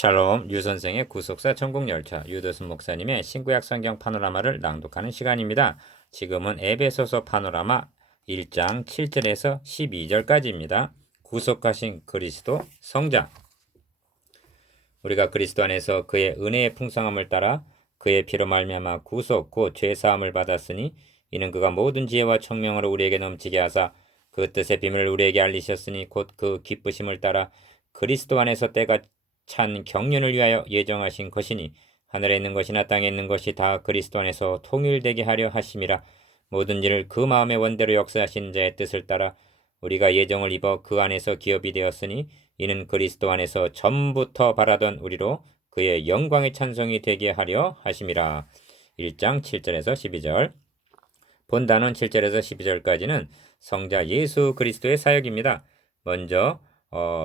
샬롬, 유 선생의 구속사 천국열차, 유도순 목사님의 신구약 성경 파노라마를 낭독하는 시간입니다. 지금은 에베소서 파노라마 1장 7절에서 12절까지입니다. 구속하신 그리스도 성장. 우리가 그리스도 안에서 그의 은혜의 풍성함을 따라 그의 피로 말미암아 구속 곧 죄사함을 받았으니 이는 그가 모든 지혜와 청명으로 우리에게 넘치게 하사 그 뜻의 비밀을 우리에게 알리셨으니 곧 그 기쁘심을 따라 그리스도 안에서 때가 찬 경륜을 위하여 예정하신 것이니 하늘에 있는 것이나 땅에 있는 것이 다 그리스도 안에서 통일되게 하려 하심이라. 모든 일을 그 마음의 원대로 역사하신 자의 뜻을 따라 우리가 예정을 입어 그 안에서 기업이 되었으니 이는 그리스도 안에서 전부터 바라던 우리로 그의 영광의 찬송이 되게 하려 하심이라. 1장 7절에서 12절. 본단원 7절에서 12절까지는 성자 예수 그리스도의 사역입니다. 먼저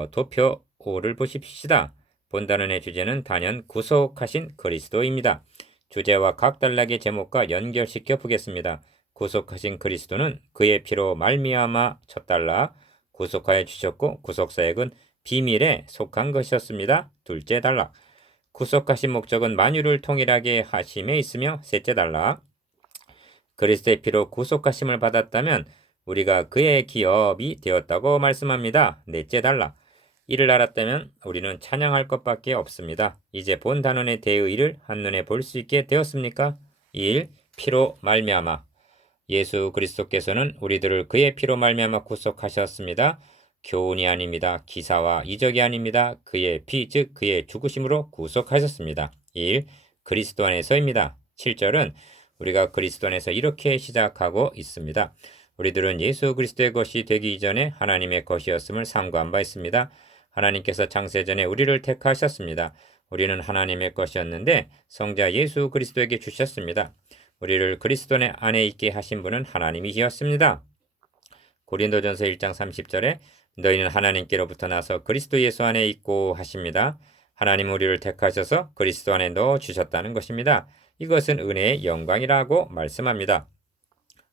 도표 5를 보십시다. 본단원의 주제는 단연 구속하신 그리스도입니다. 주제와 각달락의 제목과 연결시켜 보겠습니다. 구속하신 그리스도는 그의 피로 말미암아 첫 달락 구속하여 주셨고 구속사역은 비밀에 속한 것이었습니다. 둘째 단락 구속하신 목적은 만유를 통일하게 하심에 있으며 셋째 단락 그리스도의 피로 구속하심을 받았다면 우리가 그의 기업이 되었다고 말씀합니다. 넷째 단락 이를 알았다면 우리는 찬양할 것밖에 없습니다. 이제 본 단원의 대의를 한눈에 볼 수 있게 되었습니까? 1. 피로 말미암아 예수 그리스도께서는 우리들을 그의 피로 말미암아 구속하셨습니다. 교훈이 아닙니다. 기사와 이적이 아닙니다. 그의 피, 즉 그의 죽으심으로 구속하셨습니다. 1. 그리스도 안에서입니다. 7절은 우리가 그리스도 안에서 이렇게 시작하고 있습니다. 우리들은 예수 그리스도의 것이 되기 이전에 하나님의 것이었음을 상고한 바 있습니다. 하나님께서 창세전에 우리를 택하셨습니다. 우리는 하나님의 것이었는데 성자 예수 그리스도에게 주셨습니다. 우리를 그리스도 안에 있게 하신 분은 하나님이시였습니다. 고린도전서 1장 30절에 너희는 하나님께로부터 나서 그리스도 예수 안에 있고 하십니다. 하나님 우리를 택하셔서 그리스도 안에 넣어 주셨다는 것입니다. 이것은 은혜의 영광이라고 말씀합니다.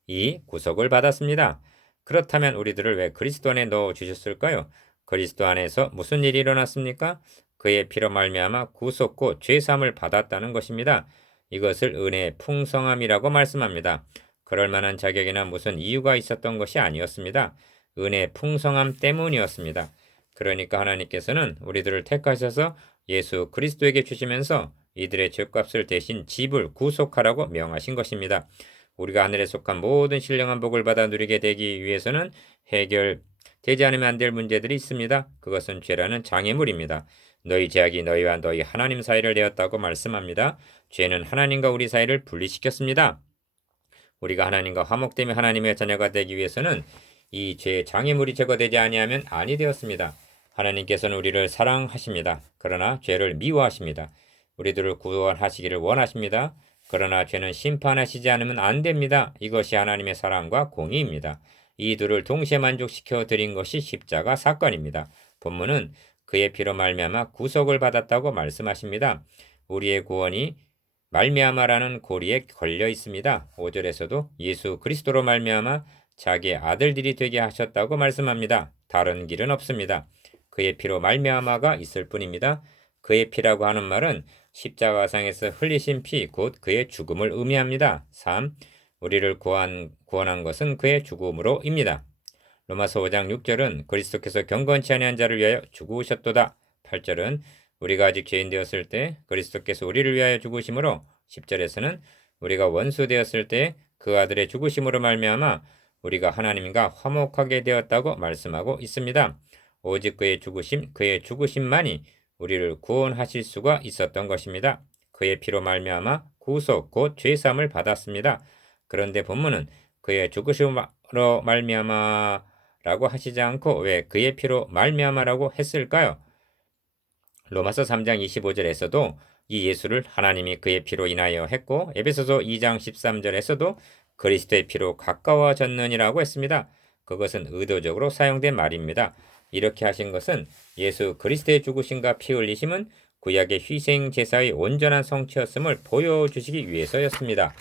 2. 구속을 받았습니다. 그렇다면 우리들을 왜 그리스도 안에 넣어 주셨을까요? 그리스도 안에서 무슨 일이 일어났습니까? 그의 피로 말미암아 구속 곧 죄사함을 받았다는 것입니다. 이것을 은혜의 풍성함이라고 말씀합니다. 그럴 만한 자격이나 무슨 이유가 있었던 것이 아니었습니다. 은혜의 풍성함 때문이었습니다. 그러니까 하나님께서는 우리들을 택하셔서 예수 그리스도에게 주시면서 이들의 죄값을 대신 집을 구속하라고 명하신 것입니다. 우리가 하늘에 속한 모든 신령한 복을 받아 누리게 되기 위해서는 해결되지 않으면 안 될 문제들이 있습니다. 그것은 죄라는 장애물입니다. 너희 죄악이 너희와 너희 하나님 사이를 내었다고 말씀합니다. 죄는 하나님과 우리 사이를 분리시켰습니다. 우리가 하나님과 화목되며 하나님의 자녀가 되기 위해서는 이 죄의 장애물이 제거되지 아니하면 아니 되었습니다. 하나님께서는 우리를 사랑하십니다. 그러나 죄를 미워하십니다. 우리들을 구원하시기를 원하십니다. 그러나 죄는 심판하시지 않으면 안 됩니다. 이것이 하나님의 사랑과 공의입니다. 이 둘을 동시에 만족시켜 드린 것이 십자가 사건입니다. 본문은 그의 피로 말미암아 구속을 받았다고 말씀하십니다. 우리의 구원이 말미암아라는 고리에 걸려 있습니다. 5절에서도 예수 그리스도로 말미암아 자기의 아들들이 되게 하셨다고 말씀합니다. 다른 길은 없습니다. 그의 피로 말미암아가 있을 뿐입니다. 그의 피라고 하는 말은 십자가상에서 흘리신 피, 곧 그의 죽음을 의미합니다. 3. 우리를 구원한 것은 그의 죽음으로입니다. 로마서 5장 6절은 그리스도께서 경건치 아니한 자를 위하여 죽으셨도다. 8절은 우리가 아직 죄인 되었을 때 그리스도께서 우리를 위하여 죽으심으로 10절에서는 우리가 원수 되었을 때 그 아들의 죽으심으로 말미암아 우리가 하나님과 화목하게 되었다고 말씀하고 있습니다. 오직 그의 죽으심만이 우리를 구원하실 수가 있었던 것입니다. 그의 피로 말미암아 구속 곧 죄사함을 받았습니다. 그런데 본문은 그의 죽으심으로 말미암아라고 하시지 않고 왜 그의 피로 말미암아라고 했을까요? 로마서 3장 25절에서도 이 예수를 하나님이 그의 피로 인하여 했고 에베소서 2장 13절에서도 그리스도의 피로 가까워졌느니라고 했습니다. 그것은 의도적으로 사용된 말입니다. 이렇게 하신 것은 예수 그리스도의 죽으심과 피 흘리심은 구약의 희생 제사의 온전한 성취였음을 보여주시기 위해서였습니다.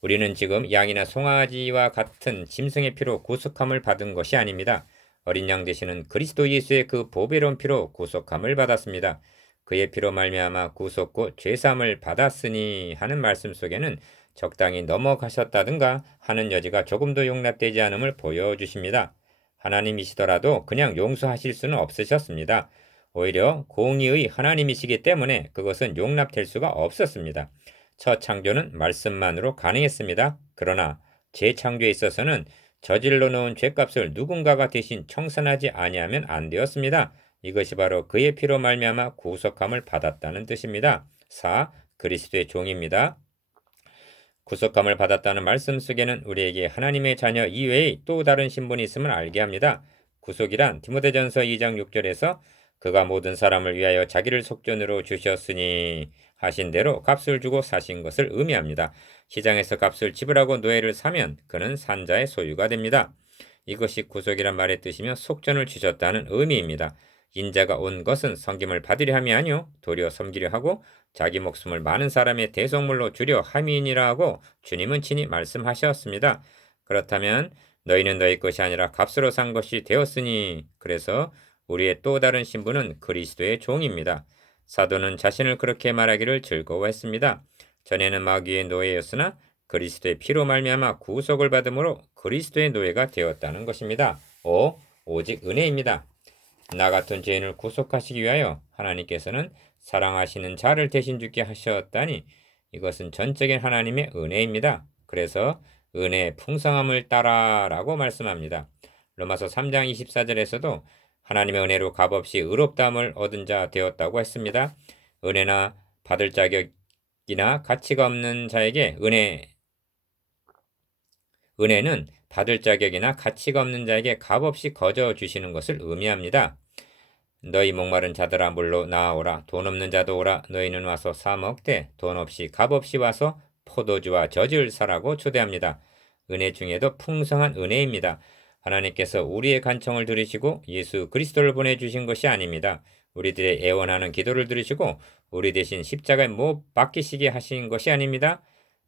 우리는 지금 양이나 송아지와 같은 짐승의 피로 구속함을 받은 것이 아닙니다. 어린 양 되시는 그리스도 예수의 그 보배로운 피로 구속함을 받았습니다. 그의 피로 말미암아 구속고 죄사함을 받았으니 하는 말씀 속에는 적당히 넘어가셨다든가 하는 여지가 조금도 용납되지 않음을 보여주십니다. 하나님이시더라도 그냥 용서하실 수는 없으셨습니다. 오히려 공의의 하나님이시기 때문에 그것은 용납될 수가 없었습니다. 첫 창조는 말씀만으로 가능했습니다. 그러나 재창조에 있어서는 저질러 놓은 죄값을 누군가가 대신 청산하지 아니하면 안 되었습니다. 이것이 바로 그의 피로 말미암아 구속함을 받았다는 뜻입니다. 4. 그리스도의 종입니다. 구속함을 받았다는 말씀 속에는 우리에게 하나님의 자녀 이외의 또 다른 신분이 있음을 알게 합니다. 구속이란 디모데전서 2장 6절에서 그가 모든 사람을 위하여 자기를 속전으로 주셨으니 하신 대로 값을 주고 사신 것을 의미합니다. 시장에서 값을 지불하고 노예를 사면 그는 산자의 소유가 됩니다. 이것이 구속이란 말의 뜻이며 속전을 주셨다는 의미입니다. 인자가 온 것은 섬김을 받으려 함이 아니요 도리어 섬기려 하고 자기 목숨을 많은 사람의 대속물로 주려 함이니라 하고 주님은 친히 말씀하셨습니다. 그렇다면 너희는 너희 것이 아니라 값으로 산 것이 되었으니 그래서 우리의 또 다른 신분은 그리스도의 종입니다. 사도는 자신을 그렇게 말하기를 즐거워했습니다. 전에는 마귀의 노예였으나 그리스도의 피로 말미암아 구속을 받음으로 그리스도의 노예가 되었다는 것입니다. 5. 오직 은혜입니다. 나 같은 죄인을 구속하시기 위하여 하나님께서는 사랑하시는 자를 대신 죽게 하셨다니 이것은 전적인 하나님의 은혜입니다. 그래서 은혜의 풍성함을 따라라고 말씀합니다. 로마서 3장 24절에서도 하나님의 은혜로 값없이 의롭다함을 얻은 자 되었다고 했습니다. 은혜나 받을 자격이나 가치가 없는 자에게 은혜는 받을 자격이나 가치가 없는 자에게 값없이 거저 주시는 것을 의미합니다. 너희 목마른 자들아 물로 나아오라. 돈 없는 자도 오라. 너희는 와서 사 먹되 돈 없이 값없이 와서 포도주와 젖을 사라고 초대합니다. 은혜 중에도 풍성한 은혜입니다. 하나님께서 우리의 간청을 들으시고 예수 그리스도를 보내주신 것이 아닙니다. 우리들의 애원하는 기도를 들으시고 우리 대신 십자가에 못 박히시게 하신 것이 아닙니다.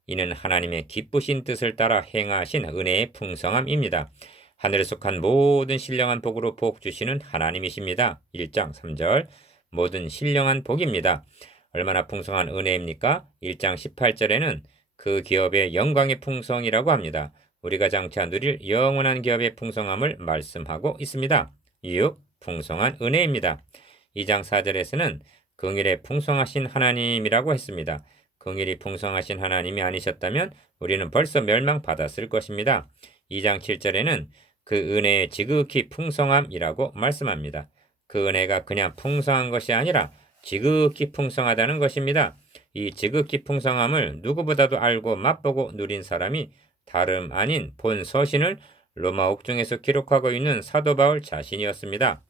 이는 하나님의 기쁘신 뜻을 따라 행하신 은혜의 풍성함입니다. 하늘에 속한 모든 신령한 복으로 복 주시는 하나님이십니다. 1장 3절 모든 신령한 복입니다. 얼마나 풍성한 은혜입니까? 1장 18절에는 그 기업의 영광의 풍성이라고 합니다. 우리가 장차 누릴 영원한 기업의 풍성함을 말씀하고 있습니다. 6. 풍성한 은혜입니다. 2장 4절에서는 긍휼에 풍성하신 하나님이라고 했습니다. 긍휼이 풍성하신 하나님이 아니셨다면 우리는 벌써 멸망받았을 것입니다. 2장 7절에는 그 은혜의 지극히 풍성함이라고 말씀합니다. 그 은혜가 그냥 풍성한 것이 아니라 지극히 풍성하다는 것입니다. 이 지극히 풍성함을 누구보다도 알고 맛보고 누린 사람이 다름 아닌 본 서신을 로마 옥중에서 기록하고 있는 사도 바울 자신이었습니다.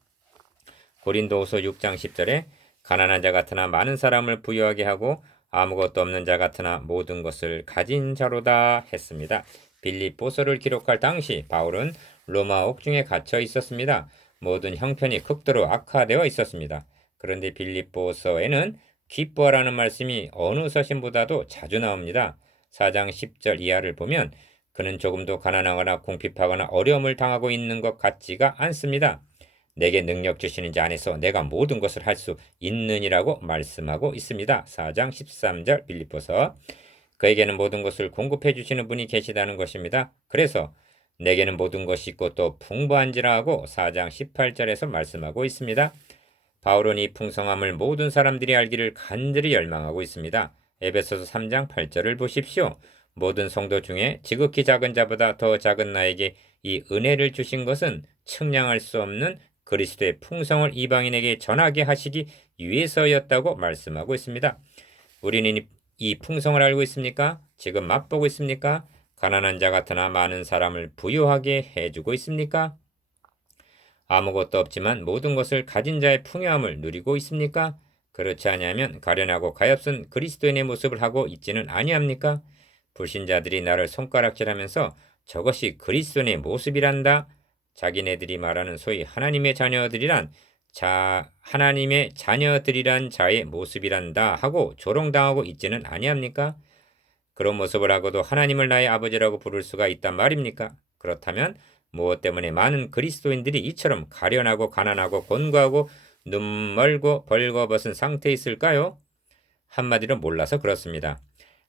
고린도후서 6장 10절에 가난한 자 같으나 많은 사람을 부유하게 하고 아무것도 없는 자 같으나 모든 것을 가진 자로다 했습니다. 빌립보서를 기록할 당시 바울은 로마 옥중에 갇혀 있었습니다. 모든 형편이 극도로 악화되어 있었습니다. 그런데 빌립보서에는 기뻐하라는 말씀이 어느 서신보다도 자주 나옵니다. 4장 10절 이하를 보면 그는 조금도 가난하거나 궁핍하거나 어려움을 당하고 있는 것 같지가 않습니다. 내게 능력 주시는 자 안에서 내가 모든 것을 할 수 있느니라고 말씀하고 있습니다. 4장 13절 빌립보서 그에게는 모든 것을 공급해 주시는 분이 계시다는 것입니다. 그래서 내게는 모든 것이 있고 또 풍부한지라 하고 4장 18절에서 말씀하고 있습니다. 바울은 이 풍성함을 모든 사람들이 알기를 간절히 열망하고 있습니다. 에베소서 3장 8절을 보십시오. 모든 성도 중에 지극히 작은 자보다 더 작은 나에게 이 은혜를 주신 것은 측량할 수 없는 그리스도의 풍성을 이방인에게 전하게 하시기 위해서였다고 말씀하고 있습니다. 우리는 이 풍성을 알고 있습니까? 지금 맛보고 있습니까? 가난한 자 같으나 많은 사람을 부유하게 해주고 있습니까? 아무것도 없지만 모든 것을 가진 자의 풍요함을 누리고 있습니까? 그렇지 아니하면 가련하고 가엾은 그리스도인의 모습을 하고 있지는 아니합니까? 불신자들이 나를 손가락질하면서 저것이 그리스도인의 모습이란다. 자기네들이 말하는 소위 하나님의 자녀들이란 자의 모습이란다 하고 조롱당하고 있지는 아니합니까? 그런 모습을 하고도 하나님을 나의 아버지라고 부를 수가 있단 말입니까? 그렇다면 무엇 때문에 많은 그리스도인들이 이처럼 가련하고 가난하고 곤고하고 눈 멀고 벌거벗은 상태에 있을까요? 한마디로 몰라서 그렇습니다.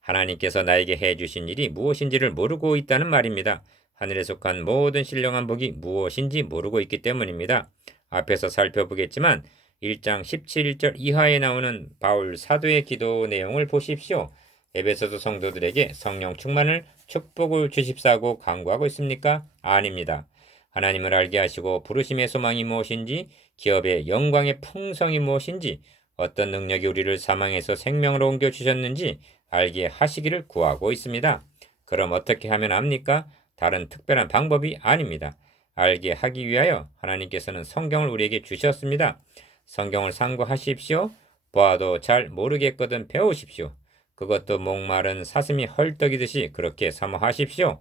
하나님께서 나에게 해주신 일이 무엇인지를 모르고 있다는 말입니다. 하늘에 속한 모든 신령한 복이 무엇인지 모르고 있기 때문입니다. 앞에서 살펴보겠지만 1장 17절 이하에 나오는 바울 사도의 기도 내용을 보십시오. 에베소서 성도들에게 성령 충만을 축복을 주십사고 간구하고 있습니까? 아닙니다. 하나님을 알게 하시고 부르심의 소망이 무엇인지, 기업의 영광의 풍성이 무엇인지, 어떤 능력이 우리를 사망에서 생명으로 옮겨주셨는지 알게 하시기를 구하고 있습니다. 그럼 어떻게 하면 압니까? 다른 특별한 방법이 아닙니다. 알게 하기 위하여 하나님께서는 성경을 우리에게 주셨습니다. 성경을 상고하십시오. 보아도 잘 모르겠거든 배우십시오. 그것도 목마른 사슴이 헐떡이듯이 그렇게 사모하십시오.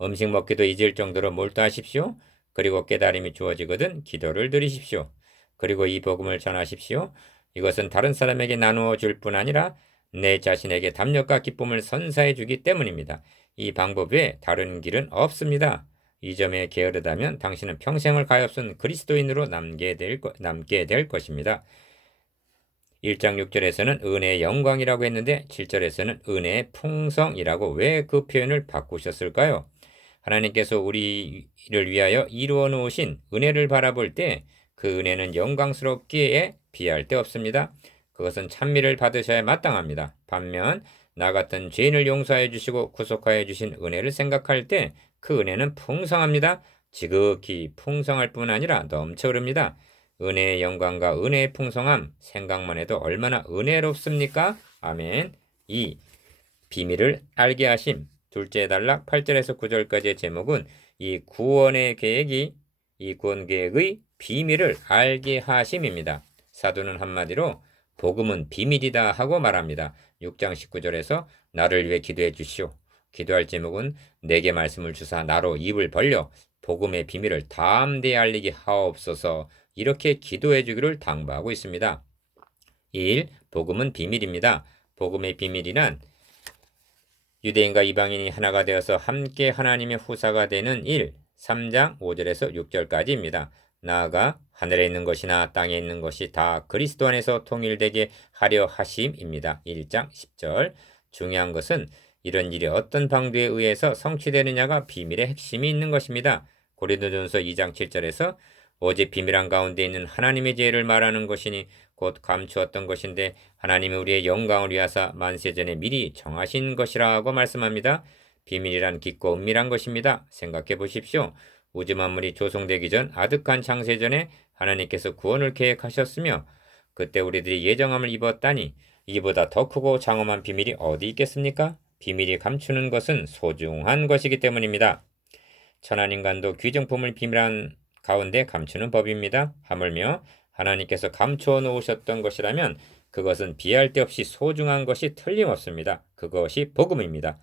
음식 먹기도 잊을 정도로 몰두하십시오. 그리고 깨달음이 주어지거든 기도를 드리십시오. 그리고 이 복음을 전하십시오. 이것은 다른 사람에게 나누어 줄 뿐 아니라 내 자신에게 담력과 기쁨을 선사해 주기 때문입니다. 이 방법 외에 다른 길은 없습니다. 이 점에 게으르다면 당신은 평생을 가엾은 그리스도인으로 남게 될 것입니다. 1장 6절에서는 은혜의 영광이라고 했는데 7절에서는 은혜의 풍성이라고 왜 그 표현을 바꾸셨을까요? 하나님께서 우리를 위하여 이루어 놓으신 은혜를 바라볼 때 그 은혜는 영광스럽기에 비할 데 없습니다. 그것은 찬미를 받으셔야 마땅합니다. 반면 나 같은 죄인을 용서해 주시고 구속하여 주신 은혜를 생각할 때 그 은혜는 풍성합니다. 지극히 풍성할 뿐 아니라 넘쳐 흐릅니다. 은혜의 영광과 은혜의 풍성함 생각만 해도 얼마나 은혜롭습니까? 아멘. 2. 비밀을 알게 하심. 둘째 단락 8절에서 9절까지의 제목은 이 구원 계획의 비밀을 알게 하심입니다. 사도는 한마디로 복음은 비밀이다 하고 말합니다. 6장 19절에서 나를 위해 기도해 주시오. 기도할 제목은 내게 말씀을 주사 나로 입을 벌려 복음의 비밀을 담대히 알리게 하옵소서. 이렇게 기도해 주기를 당부하고 있습니다. 1. 복음은 비밀입니다. 복음의 비밀이란 유대인과 이방인이 하나가 되어서 함께 하나님의 후사가 되는 일, 3장 5절에서 6절까지입니다. 나아가 하늘에 있는 것이나 땅에 있는 것이 다 그리스도 안에서 통일되게 하려 하심입니다. 1장 10절. 중요한 것은 이런 일이 어떤 방도에 의해서 성취되느냐가 비밀의 핵심이 있는 것입니다. 고린도전서 2장 7절에서 오직 비밀한 가운데 있는 하나님의 지혜를 말하는 것이니 곧 감추었던 것인데 하나님이 우리의 영광을 위하사 만세전에 미리 정하신 것이라고 말씀합니다. 비밀이란 깊고 은밀한 것입니다. 생각해 보십시오. 우주 만물이 조성되기 전 아득한 창세전에 하나님께서 구원을 계획하셨으며 그때 우리들이 예정함을 입었다니 이보다 더 크고 장엄한 비밀이 어디 있겠습니까? 비밀이 감추는 것은 소중한 것이기 때문입니다. 천하인간도 귀정품을 비밀한 가운데 감추는 법입니다. 하물며 하나님께서 감추어 놓으셨던 것이라면 그것은 비할 데 없이 소중한 것이 틀림없습니다. 그것이 복음입니다.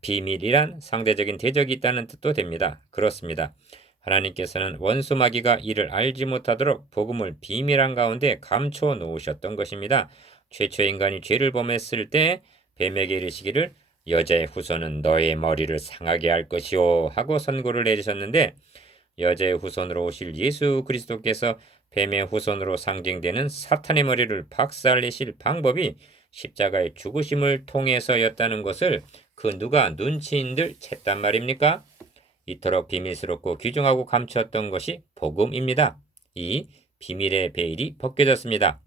비밀이란 상대적인 대적이 있다는 뜻도 됩니다. 그렇습니다. 하나님께서는 원수 마귀가 이를 알지 못하도록 복음을 비밀한 가운데 감추어 놓으셨던 것입니다. 최초 인간이 죄를 범했을 때 뱀에게 이르시기를 여자의 후손은 너의 머리를 상하게 할 것이요 하고 선고를 내리셨는데 여자의 후손으로 오실 예수 그리스도께서 뱀의 후손으로 상징되는 사탄의 머리를 박살내실 방법이 십자가의 죽으심을 통해서였다는 것을 그 누가 눈치인들 챘단 말입니까? 이토록 비밀스럽고 귀중하고 감추었던 것이 복음입니다. 이 비밀의 베일이 벗겨졌습니다.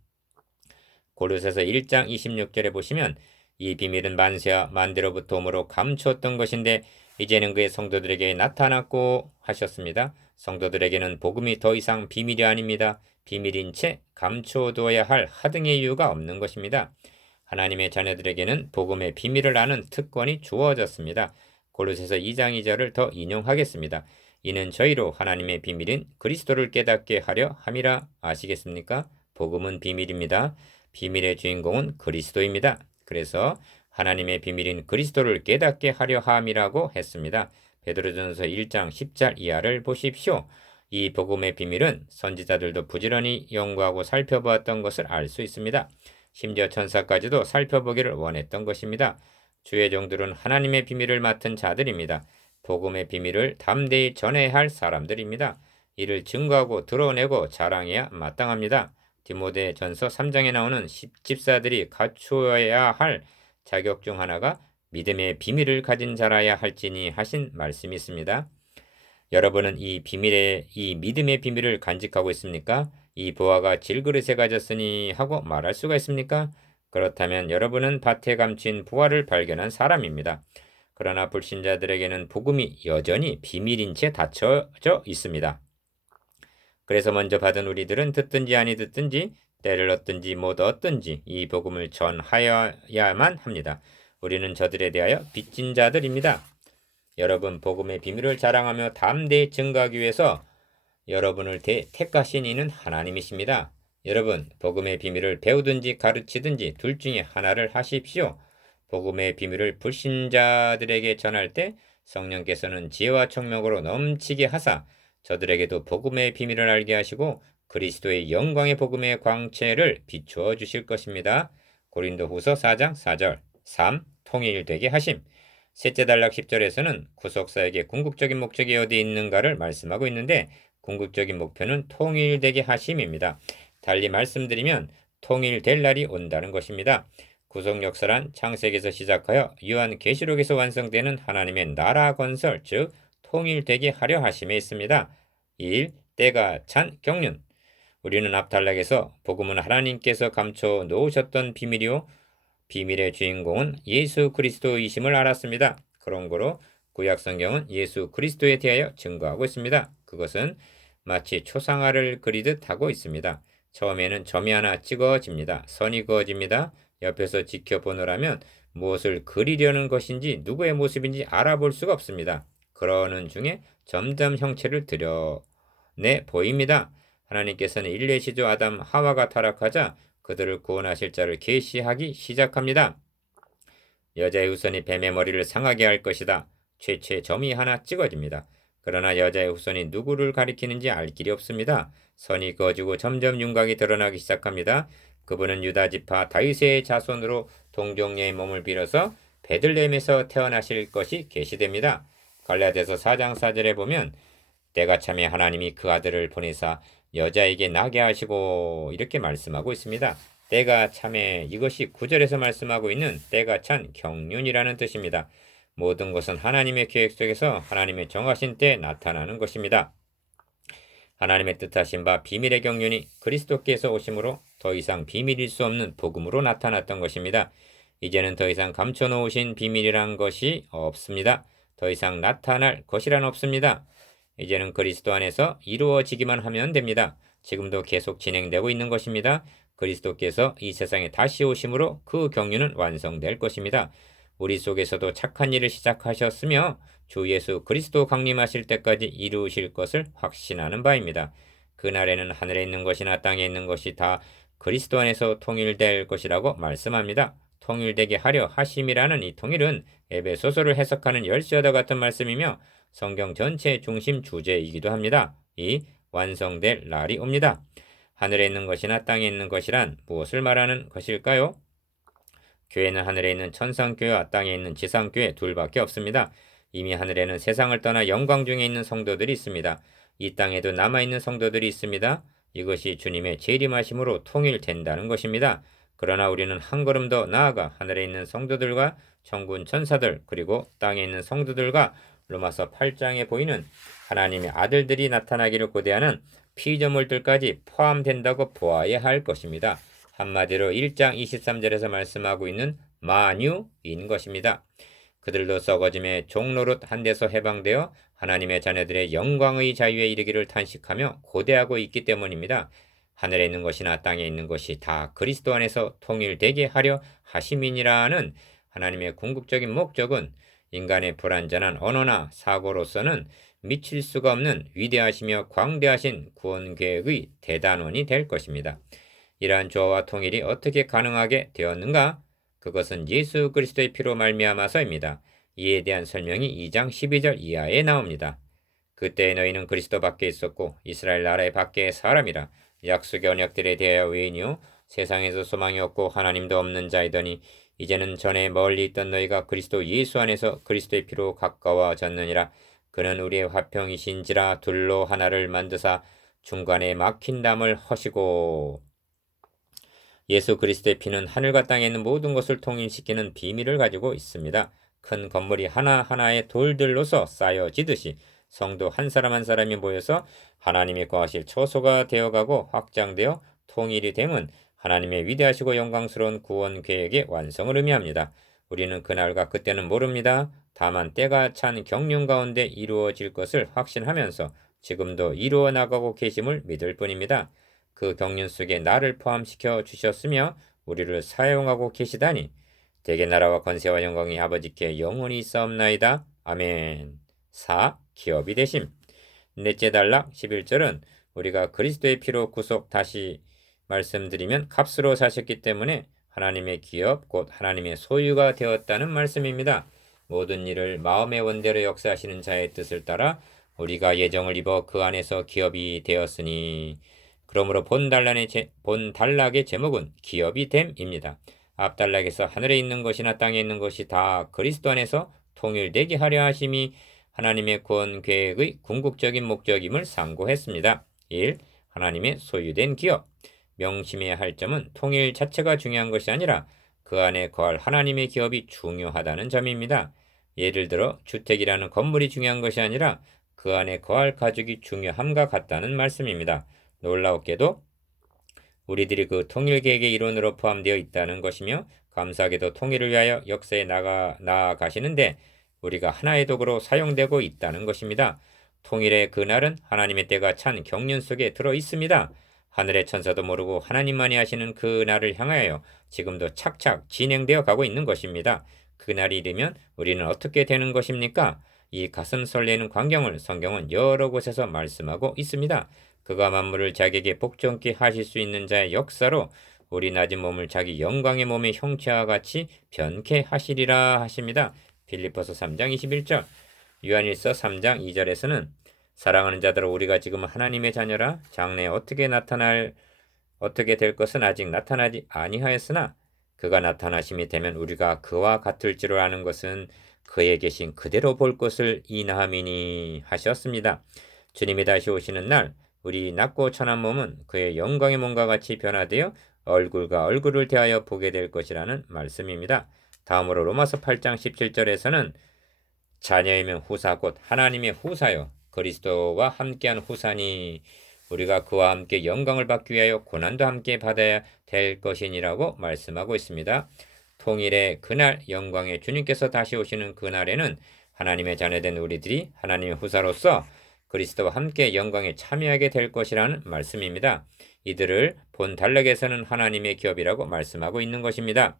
고로새서 1장 26절에 보시면 이 비밀은 만세와 만대로부터 오므로 감추었던 것인데 이제는 그의 성도들에게 나타났고 하셨습니다. 성도들에게는 복음이 더 이상 비밀이 아닙니다. 비밀인 채 감추어둬야 할 하등의 이유가 없는 것입니다. 하나님의 자녀들에게는 복음의 비밀을 아는 특권이 주어졌습니다. 골로새서 2장 2절을 더 인용하겠습니다. 이는 저희로 하나님의 비밀인 그리스도를 깨닫게 하려 함이라. 아시겠습니까? 복음은 비밀입니다. 비밀의 주인공은 그리스도입니다. 그래서 하나님의 비밀인 그리스도를 깨닫게 하려 함이라고 했습니다. 베드로전서 1장 10절 이하를 보십시오. 이 복음의 비밀은 선지자들도 부지런히 연구하고 살펴보았던 것을 알 수 있습니다. 심지어 천사까지도 살펴보기를 원했던 것입니다. 주의 종들은 하나님의 비밀을 맡은 자들입니다. 복음의 비밀을 담대히 전해야 할 사람들입니다. 이를 증거하고 드러내고 자랑해야 마땅합니다. 디모데전서 3장에 나오는 집사들이 갖추어야 할 자격 중 하나가 믿음의 비밀을 가진 자라야 할지니 하신 말씀이 있습니다. 여러분은 이 믿음의 비밀을 간직하고 있습니까? 이 보화가 질그릇에 가졌으니 하고 말할 수가 있습니까? 그렇다면 여러분은 밭에 감춘 보화를 발견한 사람입니다. 그러나 불신자들에게는 복음이 여전히 비밀인 채 닫혀져 있습니다. 그래서 먼저 받은 우리들은 듣든지 아니 듣든지 때를 얻든지 못 얻든지 이 복음을 전하여야만 합니다. 우리는 저들에 대하여 빚진 자들입니다. 여러분 복음의 비밀을 자랑하며 담대히 증거하기 위해서 여러분을 택하신 이는 하나님이십니다. 여러분 복음의 비밀을 배우든지 가르치든지 둘 중에 하나를 하십시오. 복음의 비밀을 불신자들에게 전할 때 성령께서는 지혜와 총명으로 넘치게 하사 저들에게도 복음의 비밀을 알게 하시고 그리스도의 영광의 복음의 광채를 비추어 주실 것입니다. 고린도후서 4장 4절 3. 통일되게 하심. 셋째 단락 10절에서는 구속사에게 궁극적인 목적이 어디 있는가를 말씀하고 있는데 궁극적인 목표는 통일되게 하심입니다. 달리 말씀드리면 통일될 날이 온다는 것입니다. 구속 역사란 창세기에서 시작하여 요한계시록에서 완성되는 하나님의 나라 건설, 즉 통일되게 하려 하심에 있습니다. 1. 때가 찬 경륜. 우리는 앞단락에서 복음은 하나님께서 감춰 놓으셨던 비밀이요 비밀의 주인공은 예수 그리스도이심을 알았습니다. 그런 거로 구약 성경은 예수 그리스도에 대하여 증거하고 있습니다. 그것은 마치 초상화를 그리듯 하고 있습니다. 처음에는 점이 하나 찍어집니다. 선이 그어집니다. 옆에서 지켜보느라면 무엇을 그리려는 것인지 누구의 모습인지 알아볼 수가 없습니다. 그러는 중에 점점 형체를 드러내 보입니다. 하나님께서는 일례 시조 아담 하와가 타락하자 그들을 구원하실 자를 계시하기 시작합니다. 여자의 후손이 뱀의 머리를 상하게 할 것이다. 최초의 점이 하나 찍어집니다. 그러나 여자의 후손이 누구를 가리키는지 알 길이 없습니다. 선이 그어지고 점점 윤곽이 드러나기 시작합니다. 그분은 유다 지파 다윗의 자손으로 동정녀의 몸을 빌어서 베들레헴에서 태어나실 것이 계시됩니다. 갈라디아서 4장 4절에 보면 때가 참에 하나님이 그 아들을 보내사 여자에게 나게 하시고 이렇게 말씀하고 있습니다. 때가 참에 이것이 9절에서 말씀하고 있는 때가 찬 경륜이라는 뜻입니다. 모든 것은 하나님의 계획 속에서 하나님의 정하신 때에 나타나는 것입니다. 하나님의 뜻하신 바 비밀의 경륜이 그리스도께서 오심으로 더 이상 비밀일 수 없는 복음으로 나타났던 것입니다. 이제는 더 이상 감춰놓으신 비밀이란 것이 없습니다. 더 이상 나타날 것이란 없습니다. 이제는 그리스도 안에서 이루어지기만 하면 됩니다. 지금도 계속 진행되고 있는 것입니다. 그리스도께서 이 세상에 다시 오심으로 그 경륜은 완성될 것입니다. 우리 속에서도 착한 일을 시작하셨으며 주 예수 그리스도 강림하실 때까지 이루실 것을 확신하는 바입니다. 그날에는 하늘에 있는 것이나 땅에 있는 것이 다 그리스도 안에서 통일될 것이라고 말씀합니다. 통일되게 하려 하심이라는 이 통일은 에베소서를 해석하는 열쇠와 같은 말씀이며 성경 전체의 중심 주제이기도 합니다. 이 완성될 날이 옵니다. 하늘에 있는 것이나 땅에 있는 것이란 무엇을 말하는 것일까요? 교회는 하늘에 있는 천상교회와 땅에 있는 지상교회 둘밖에 없습니다. 이미 하늘에는 세상을 떠나 영광 중에 있는 성도들이 있습니다. 이 땅에도 남아있는 성도들이 있습니다. 이것이 주님의 재림하심으로 통일된다는 것입니다. 그러나 우리는 한 걸음 더 나아가 하늘에 있는 성도들과 천군 천사들 그리고 땅에 있는 성도들과 로마서 8장에 보이는 하나님의 아들들이 나타나기를 고대하는 피조물들까지 포함된다고 보아야 할 것입니다. 한마디로 1장 23절에서 말씀하고 있는 만유인 것입니다. 그들도 썩어짐의 종노릇 한 데서 해방되어 하나님의 자녀들의 영광의 자유에 이르기를 탄식하며 고대하고 있기 때문입니다. 하늘에 있는 것이나 땅에 있는 것이 다 그리스도 안에서 통일되게 하려 하심이니라는 하나님의 궁극적인 목적은 인간의 불완전한 언어나 사고로서는 미칠 수가 없는 위대하시며 광대하신 구원 계획의 대단원이 될 것입니다. 이러한 조화와 통일이 어떻게 가능하게 되었는가? 그것은 예수 그리스도의 피로 말미암아서입니다. 이에 대한 설명이 2장 12절 이하에 나옵니다. 그때 너희는 그리스도 밖에 있었고 이스라엘 나라의 밖의 사람이라 약속의 언약들에 대하여 외인이요 세상에서 소망이 없고 하나님도 없는 자이더니 이제는 전에 멀리 있던 너희가 그리스도 예수 안에서 그리스도의 피로 가까워졌느니라. 그는 우리의 화평이신지라 둘로 하나를 만드사 중간에 막힌 담을 허시고. 예수 그리스도의 피는 하늘과 땅에 있는 모든 것을 통일시키는 비밀을 가지고 있습니다. 큰 건물이 하나하나의 돌들로서 쌓여지듯이 성도 한 사람 한 사람이 모여서 하나님이 거하실 처소가 되어가고 확장되어 통일이 됨은 하나님의 위대하시고 영광스러운 구원 계획의 완성을 의미합니다. 우리는 그날과 그때는 모릅니다. 다만 때가 찬 경륜 가운데 이루어질 것을 확신하면서 지금도 이루어 나가고 계심을 믿을 뿐입니다. 그 경륜 속에 나를 포함시켜 주셨으며 우리를 사용하고 계시다니 대개 나라와 권세와 영광이 아버지께 영원히 있사옵나이다. 아멘. 4. 기업이 되심. 넷째 단락 11절은 우리가 그리스도의 피로 구속, 다시 말씀드리면 값으로 사셨기 때문에 하나님의 기업 곧 하나님의 소유가 되었다는 말씀입니다. 모든 일을 마음의 원대로 역사하시는 자의 뜻을 따라 우리가 예정을 입어 그 안에서 기업이 되었으니. 그러므로 본 단락의 제목은 기업이 됨입니다. 앞 단락에서 하늘에 있는 것이나 땅에 있는 것이 다 그리스도 안에서 통일되게 하려 하심이 하나님의 구원 계획의 궁극적인 목적임을 상고했습니다. 1. 하나님의 소유된 기업. 명심해야 할 점은 통일 자체가 중요한 것이 아니라 그 안에 거할 하나님의 기업이 중요하다는 점입니다. 예를 들어 주택이라는 건물이 중요한 것이 아니라 그 안에 거할 가족이 중요함과 같다는 말씀입니다. 놀라웠게도 우리들이 그 통일 계획의 일원으로 포함되어 있다는 것이며 감사하게도 통일을 위하여 역사에 나아가시는데 우리가 하나의 도구로 사용되고 있다는 것입니다. 통일의 그날은 하나님의 때가 찬 경륜 속에 들어 있습니다. 하늘의 천사도 모르고 하나님만이 하시는 그 날을 향하여 지금도 착착 진행되어 가고 있는 것입니다. 그날이 이르면 우리는 어떻게 되는 것입니까? 이 가슴 설레는 광경을 성경은 여러 곳에서 말씀하고 있습니다. 그가 만물을 자기에게 복종케 하실 수 있는 자의 역사로 우리 낮은 몸을 자기 영광의 몸의 형체와 같이 변케 하시리라 하십니다. 빌립보서 3장 21절. 요한일서 3장 2절에서는 사랑하는 자들아 우리가 지금 하나님의 자녀라 장래에 어떻게 될 것은 아직 나타나지 아니하였으나 그가 나타나심이 되면 우리가 그와 같을 줄 아는 것은 그에 계신 그대로 볼 것을 인하함이니 하셨습니다. 주님이 다시 오시는 날 우리 낮고 천한 몸은 그의 영광의 몸과 같이 변화되어 얼굴과 얼굴을 대하여 보게 될 것이라는 말씀입니다. 다음으로 로마서 8장 17절에서는 자녀이면 후사 곧 하나님의 후사요 그리스도와 함께한 후사니 우리가 그와 함께 영광을 받기 위하여 고난도 함께 받아야 될 것이니라고 말씀하고 있습니다. 통일의 그날 영광의 주님께서 다시 오시는 그날에는 하나님의 자녀된 우리들이 하나님의 후사로서 그리스도와 함께 영광에 참여하게 될 것이라는 말씀입니다. 이들을 본 단락에서는 하나님의 기업이라고 말씀하고 있는 것입니다.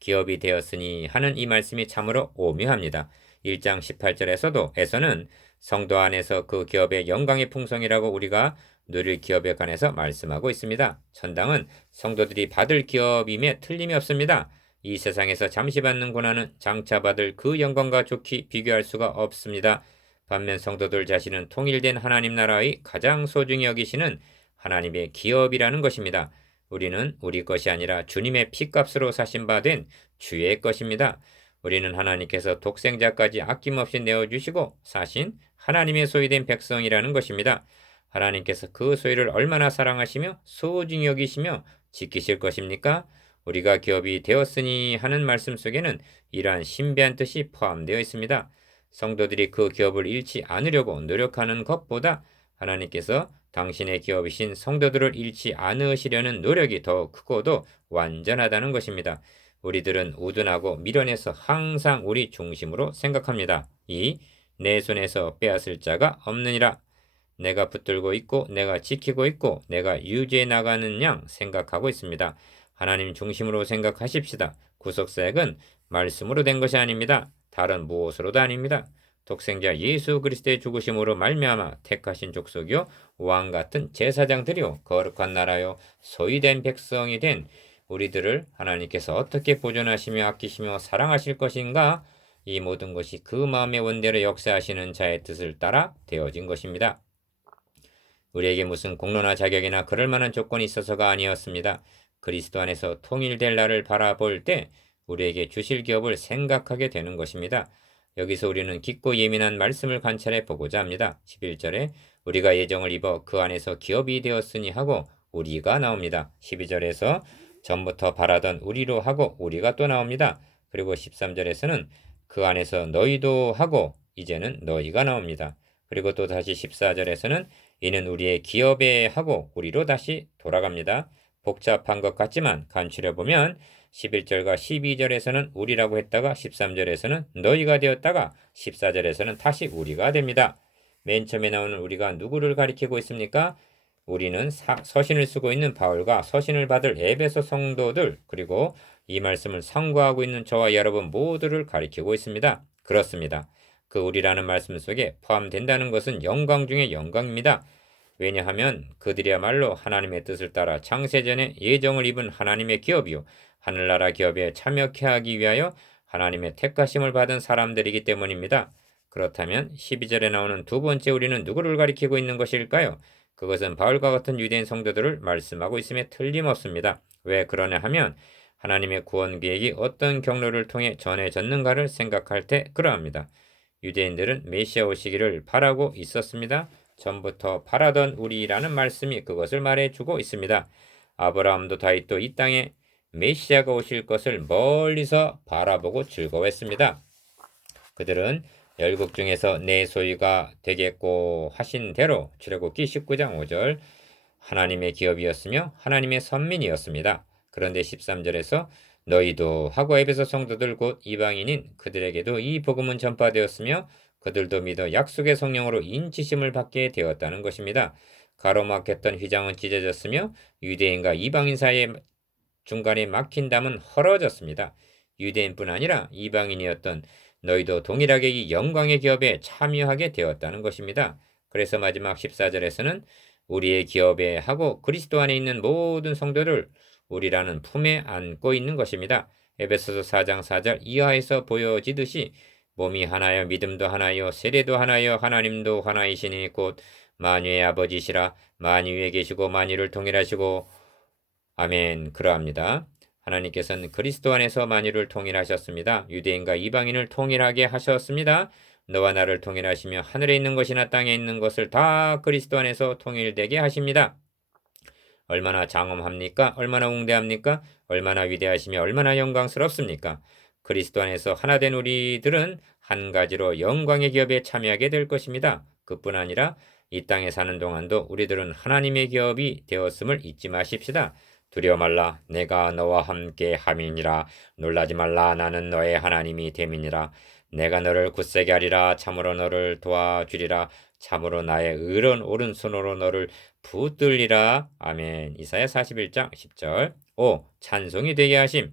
기업이 되었으니 하는 이 말씀이 참으로 오묘합니다. 1장 18절에서는 성도 안에서 그 기업의 영광의 풍성이라고 우리가 누릴 기업에 관해서 말씀하고 있습니다. 천당은 성도들이 받을 기업임에 틀림이 없습니다. 이 세상에서 잠시 받는 고난은 장차 받을 그 영광과 좋게 비교할 수가 없습니다. 반면 성도들 자신은 통일된 하나님 나라의 가장 소중히 여기시는 하나님의 기업이라는 것입니다. 우리는 우리 것이 아니라 주님의 피값으로 사신 바 된 주의 것입니다. 우리는 하나님께서 독생자까지 아낌없이 내어주시고 사신 하나님의 소유된 백성이라는 것입니다. 하나님께서 그 소유를 얼마나 사랑하시며 소중히 여기시며 지키실 것입니까? 우리가 기업이 되었으니 하는 말씀 속에는 이러한 신비한 뜻이 포함되어 있습니다. 성도들이 그 기업을 잃지 않으려고 노력하는 것보다 하나님께서 당신의 기업이신 성도들을 잃지 않으시려는 노력이 더 크고도 완전하다는 것입니다. 우리들은 우둔하고 미련해서 항상 우리 중심으로 생각합니다. 내 손에서 빼앗을 자가 없느니라. 내가 붙들고 있고 내가 지키고 있고 내가 유지해 나가는 양 생각하고 있습니다. 하나님 중심으로 생각하십시다. 구속사역은 말씀으로 된 것이 아닙니다. 다른 무엇으로도 아닙니다. 독생자 예수 그리스도의 죽으심으로 말미암아 택하신 족속이요 왕 같은 제사장들이요 거룩한 나라요 소유된 백성이 된 우리들을 하나님께서 어떻게 보존하시며 아끼시며 사랑하실 것인가? 이 모든 것이 그 마음의 원대로 역사하시는 자의 뜻을 따라 되어진 것입니다. 우리에게 무슨 공로나 자격이나 그럴 만한 조건이 있어서가 아니었습니다. 그리스도 안에서 통일될 날을 바라볼 때 우리에게 주실 기업을 생각하게 되는 것입니다. 여기서 우리는 깊고 예민한 말씀을 관찰해 보고자 합니다. 11절에 우리가 예정을 입어 그 안에서 기업이 되었으니 하고 우리가 나옵니다. 12절에서 전부터 바라던 우리로 하고 우리가 또 나옵니다. 그리고 13절에서는 그 안에서 너희도 하고 이제는 너희가 나옵니다. 그리고 또 다시 14절에서는 이는 우리의 기업에 하고 우리로 다시 돌아갑니다. 복잡한 것 같지만 간추려 보면 11절과 12절에서는 우리라고 했다가 13절에서는 너희가 되었다가 14절에서는 다시 우리가 됩니다. 맨 처음에 나오는 우리가 누구를 가리키고 있습니까? 우리는 서신을 쓰고 있는 바울과 서신을 받을 에베소 성도들, 그리고 이 말씀을 상고하고 있는 저와 여러분 모두를 가리키고 있습니다. 그렇습니다. 그 우리라는 말씀 속에 포함된다는 것은 영광 중에 영광입니다. 왜냐하면 그들이야말로 하나님의 뜻을 따라 창세전에 예정을 입은 하나님의 기업이요 하늘나라 기업에 참여케 하기 위하여 하나님의 택하심을 받은 사람들이기 때문입니다. 그렇다면 12절에 나오는 두 번째 우리는 누구를 가리키고 있는 것일까요? 그것은 바울과 같은 유대인 성도들을 말씀하고 있음에 틀림없습니다. 왜 그러냐 하면 하나님의 구원 계획이 어떤 경로를 통해 전해졌는가를 생각할 때 그러합니다. 유대인들은 메시아 오시기를 바라고 있었습니다. 전부터 바라던 우리라는 말씀이 그것을 말해주고 있습니다. 아브라함도 다윗도 이 땅에 메시아가 오실 것을 멀리서 바라보고 즐거워했습니다. 그들은 열국 중에서 내 소유가 되겠고 하신 대로 출애굽기 19장 5절 하나님의 기업이었으며 하나님의 선민이었습니다. 그런데 13절에서 너희도 하고 에베소 성도들 곧 이방인인 그들에게도 이 복음은 전파되었으며 그들도 믿어 약속의 성령으로 인치심을 받게 되었다는 것입니다. 가로막혔던 휘장은 찢어졌으며 유대인과 이방인 사이에 중간에 막힌 담은 헐어졌습니다. 유대인뿐 아니라 이방인이었던 너희도 동일하게 이 영광의 기업에 참여하게 되었다는 것입니다. 그래서 마지막 14절에서는 우리의 기업에 하고 그리스도 안에 있는 모든 성도를 우리라는 품에 안고 있는 것입니다. 에베소서 4장 4절 이하에서 보여지듯이 몸이 하나여 믿음도 하나여 세례도 하나여 하나님도 하나이시니 곧 만유의 아버지시라 만유에 계시고 만유를 통일하시고 아멘. 그러합니다. 하나님께서는 그리스도 안에서 만유를 통일하셨습니다. 유대인과 이방인을 통일하게 하셨습니다. 너와 나를 통일하시며 하늘에 있는 것이나 땅에 있는 것을 다 그리스도 안에서 통일되게 하십니다. 얼마나 장엄합니까? 얼마나 웅대합니까? 얼마나 위대하시며 얼마나 영광스럽습니까? 그리스도 안에서 하나 된 우리들은 한 가지로 영광의 기업에 참여하게 될 것입니다. 그뿐 아니라 이 땅에 사는 동안도 우리들은 하나님의 기업이 되었음을 잊지 마십시다. 두려워 말라 내가 너와 함께 함이니라 놀라지 말라 나는 너의 하나님이 됨이니라 내가 너를 굳세게 하리라 참으로 너를 도와주리라 참으로 나의 의로운 오른손으로 너를 붙들리라 아멘. 이사야 41장 10절 5. 찬송이 되게 하심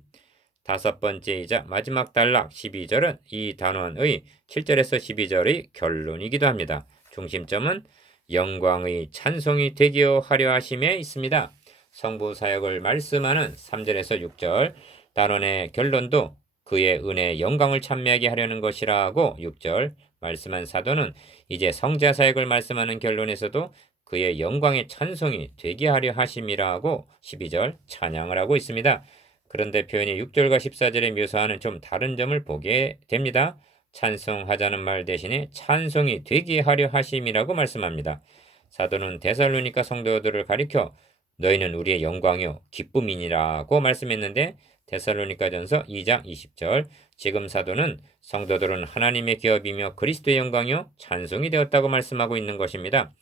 다섯 번째이자 마지막 단락 12절은 이 단원의 7절에서 12절의 결론이기도 합니다. 중심점은 영광의 찬송이 되게 하려 하심에 있습니다. 성부 사역을 말씀하는 3절에서 6절 단원의 결론도 그의 은혜의 영광을 찬미하게 하려는 것이라고 6절 말씀한 사도는 이제 성자 사역을 말씀하는 결론에서도 그의 영광의 찬송이 되게 하려 하심이라고 12절 찬양을 하고 있습니다. 그런데 표현이 6절과 14절의 묘사와는 좀 다른 점을 보게 됩니다. 찬송하자는 말 대신에 찬송이 되게 하려 하심이라고 말씀합니다. 사도는 데살로니가 성도들을 가리켜 너희는 우리의 영광이요 기쁨이니라고 말씀했는데 데살로니가전서 2장 20절 지금 사도는 성도들은 하나님의 기업이며 그리스도의 영광이요 찬송이 되었다고 말씀하고 있는 것입니다.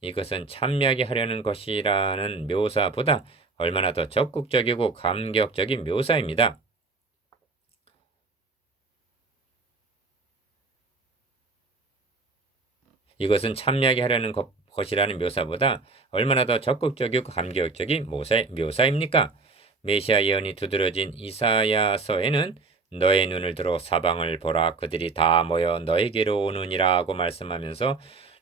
이것은 찬미하게 하려는 것이라는 묘사보다 얼마나 더 적극적이고 감격적인 묘사입니다. 이것은 찬미하게 하려는 것이라는 묘사보다 얼마나 더 적극적이고 감격적인 묘사입니까? 메시아 예언이 두드러진 이사야서에는 너의 눈을 들어 사방을 보라 그들이 다 모여 너에게로 오느니라고 말씀하면서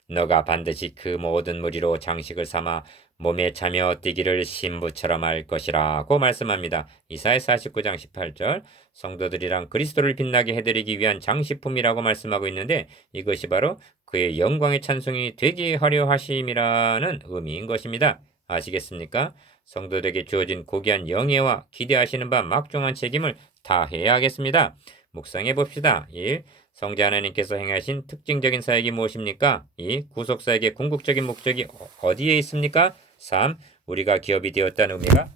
너가 반드시 그 모든 무리로 장식을 삼아 몸에 차며 뛰기를 신부처럼 할 것이라고 말씀합니다. 이사야 49장 18절 성도들이랑 그리스도를 빛나게 해드리기 위한 장식품이라고 말씀하고 있는데 이것이 바로 그의 영광의 찬송이 되게 하려 하심이라는 의미인 것입니다. 아시겠습니까? 성도들에게 주어진 고귀한 영예와 기대하시는 바 막중한 책임을 다해야 하겠습니다. 묵상해 봅시다. 1. 성자 하나님께서 행하신 특징적인 사역이 무엇입니까? 2. 구속사역의 궁극적인 목적이 어디에 있습니까? 3. 우리가 기업이 되었다는 의미가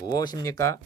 무엇입니까?